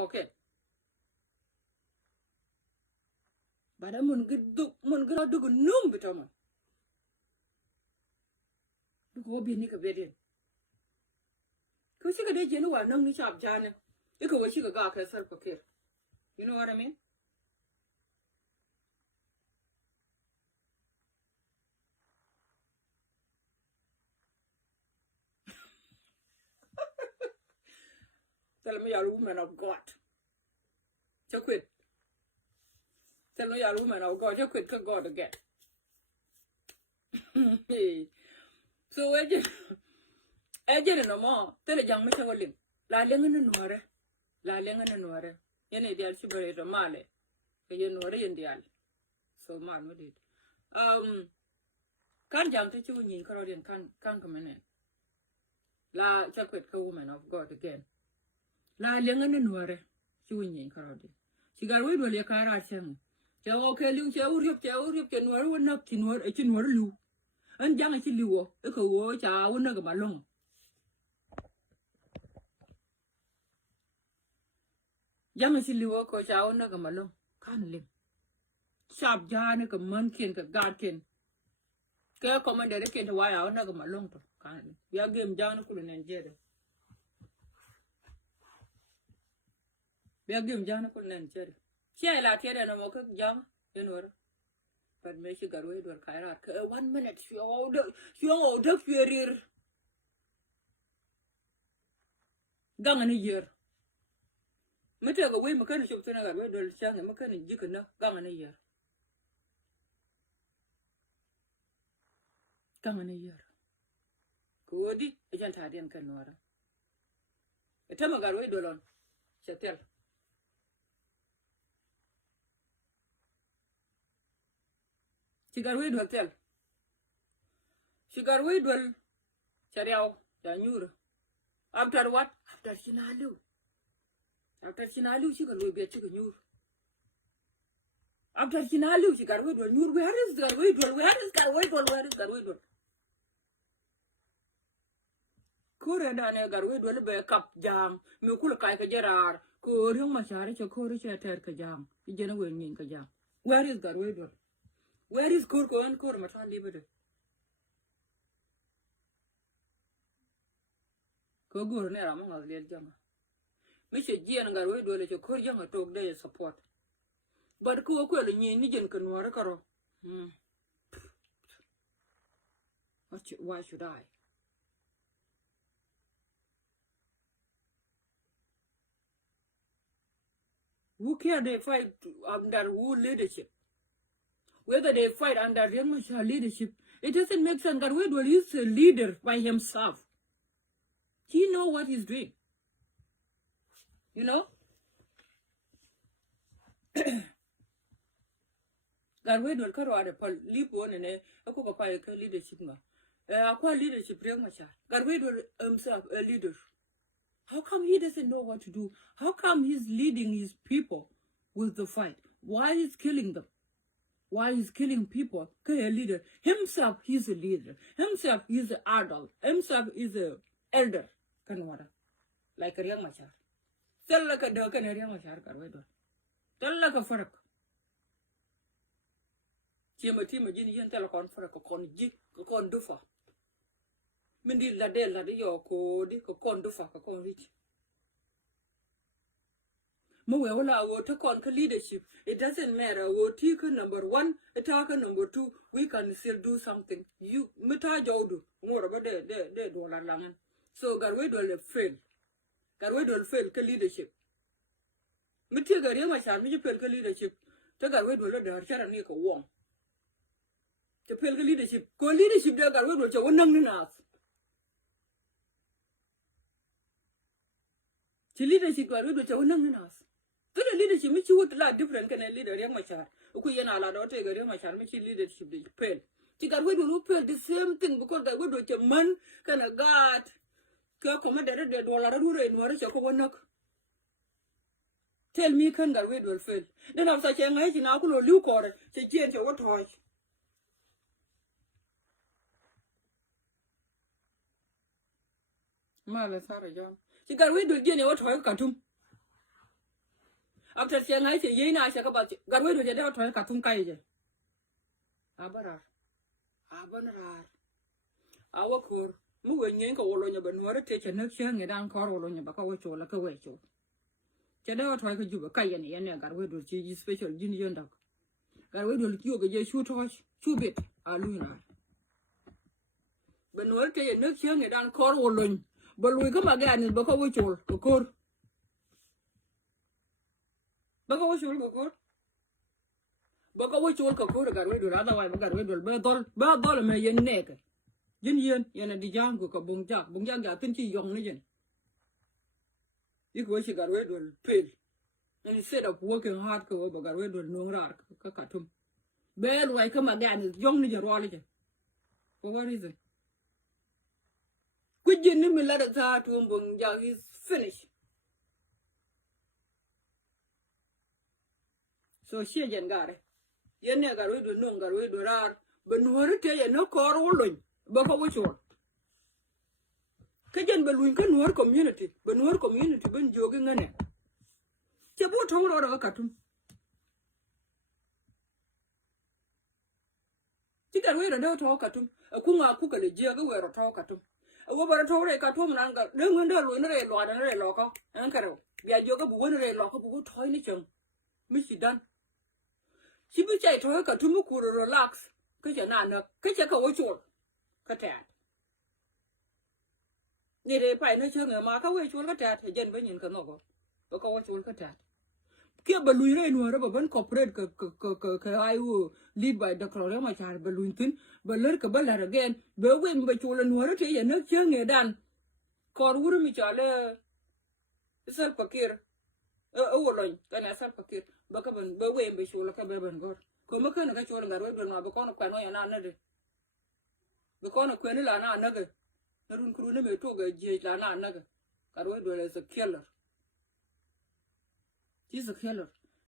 cocaine. But I'm going to do no bitomo. Go be nick a bed in. Because you could get no one sharp Jana. You could watch you a gawk as cocaine. You know what I mean? Tell me you're a woman of God. You quit. Tell me you're a woman of God. You quit God again. So I didn't know more. Tell a young Mr. William. La Lengan and Nuer. La Lengan and Nuer. Yenny dear Shibarate Male. You know, Indian. So, man, we did. Can't jump to you in Carodian can't come in. La Chakwet woman of God again. La Lengan and Nuer. She win in Carodian. She got rid of your car. Chow okay, you can wear up to Nuer, a chin Lu. And young as you a co watch, I will not go along. Young as you walk, coach, I will not go along. Can't live. Sharp Jan, a monkey, a guardian. Care commander, a kid, why I will not go along to. Can't live. We are game down, couldn't enjoy. We are game down, couldn't enjoy. She I like it and I'm okay, young, you know. But may she got away to a 1 minute. She all the fear. Gang in a year. Meta away mechanic shop to a red chang and mechanic jicken, gang in a year. Gang in a year. Goody, a gentadian canora. A time I got away dolon. Shatel. She got away to tell. She got away to Chariao, Danur. After what? After Chinalu. After Chinalu, she got away to a chicken. After Chinalu, she got away to a new. Where is the way to? Where is that way to? Where is that way to? Kura and I got away to a cup jam. Mukula Kaika Gerard. Kuru Machari, Chokori, Terka jam. The general in Kajam. Where is that way to? Where is Kurko and Kurmatan Liberty? Kogur near among us, little young. Mr. Gian got away to let your Koryanga talk their support. But Kuoko and Nijan can work. Why should I? Who care they fight under who leadership? Whether they fight under Remusha leadership, it doesn't make sense. That Wedwell is a leader by himself. He knows what he's doing. You know? That Wedwell Karwada leap one and a coca leadership. A leadership Remusha. That Wedwell himself a leader. How come he doesn't know what to do? How come he's leading his people with the fight? Why is killing them? Why he's killing people? Okay, a leader. Himself, he's a leader. Himself, he's an adult. Himself is an elder. Like a young machar. Tell like a dog and a young machar. Tell like a fark. Timothy, Jin telecon for a cocon jig, cocon dufa. Mindy la de la de your code, cocon dufa, cocon rich. Moweola will take on leadership. It doesn't matter. We'll take number one, attack number two. We can still do something. You meta jodu more about the dollar langan. So Garway will fail. Garway will fail leadership. Mitiga Rima Shan, you fail leadership. Take Garway will let her share a nickel warm. To fail leadership. Go leadership, there Garway will show one enough. The leadership Garway will show one enough. The leadership which you would like different can a leader, young machar. Ukuyana allowed to take a young machar, which leadership they fail. Chicken will fail the same thing because they would do a man can a guard. Commander that all are doing what is your knock. Tell me, can Garway will fail. Then I'm such a nice in Akulo Luke or she change your toy. Mother, sorry, John. She got rid of Jenny what toy cartoon. after saying I say ye na shaka about garwe do jade to ka tun kai je abarar abanar awakor mu wenyen ko wolo nya banware te che nak sha ngedan ko wolo nya ba ka wo chola ka we cho jade to ka juba kai ne yan garwe do chi special jin yonda garwe do kiyo ga je shu to shu bit aluna banware te nak sha ngedan ko wolo nya ba lui ka magani ba ka wo chol ko baka wo chul ko baka wo chul ko garwe do rada wa garwe do ba dol me yen nek yen yana di jang ko bungja ga tin chi yong ni jen iko shi garwe do pel and instead of working hard ko ba garwe do no rar ka katum be lo ai ka magani yong ni je role je for what reason kujin ni mi la da ta to bungja is finished. So she jen gare yen ne garwe do no garwe do rar benwore te ye no kor wolon ba ko wuchol ka jen belun ka nuor community ben jogi ngane che bo to ro ka tum ti garwe do to ka tum ku nga ku ka le je ga we ro to ka tum wo ba to re ka tum nan ga de ngun de lu ne re lo ko an ka ro bia joga bu won re lo ko bu to ni chang mi Sudan she be chạy thôi cả chúng cô relax cái chuyện nào nữa cái chuyện cậu chuột cái tẹt đi để phải nói chưa người mà cậu chuột cái tẹt thì dân với nhìn cái nó có cậu chuột cái tẹt kia bà lùi ra nữa bà vẫn corporate cái ai lead by the crowd mà chả bà lùi tin bà lỡ cái bà lỡ again bà quên bà chuột nữa đó thì giờ nước chưa người đàn còn vừa mới trả lời sel pakir rồi cái này sel pakir baka ban ba we be shola ka be ban gor ko maka na ka chora ngarwe do na ba kono kwano ya na de be kono kwani la na ga na run kru ne me to ga je la na ga karwe do is a killer. He's a killer.